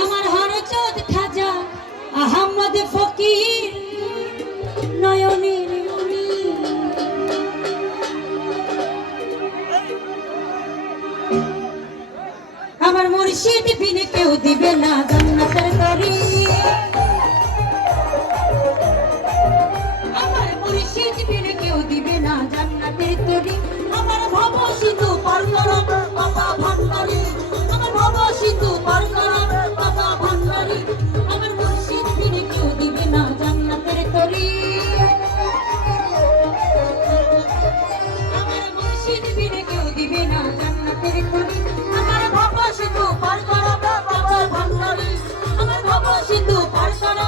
আমার হরচত খাজা আহমদ ফকির নয়নের মনি। আমার মুর্শিদ বিনে কেউ দিবে না জান্নাতের তরি। আমার মুর্শিদ বিনে কেউ দিবে না জান্নাতের তরি। আমার ভব সিন্ধু পার করো বাবা ভান্ডারী। আমার ভব সিন্ধু পার করো বাবা ভান্ডারী। আমার মুর্শিদ বিনে কেউ দিবে না জান্নাতের তরি। আমার মুর্শিদ বিনে কেউ দিবে না জান্নাতের তরি। আমার ভব সিন্ধু পার করো বাবা ভান্ডারী। আমার ভব সিন্ধু পার করো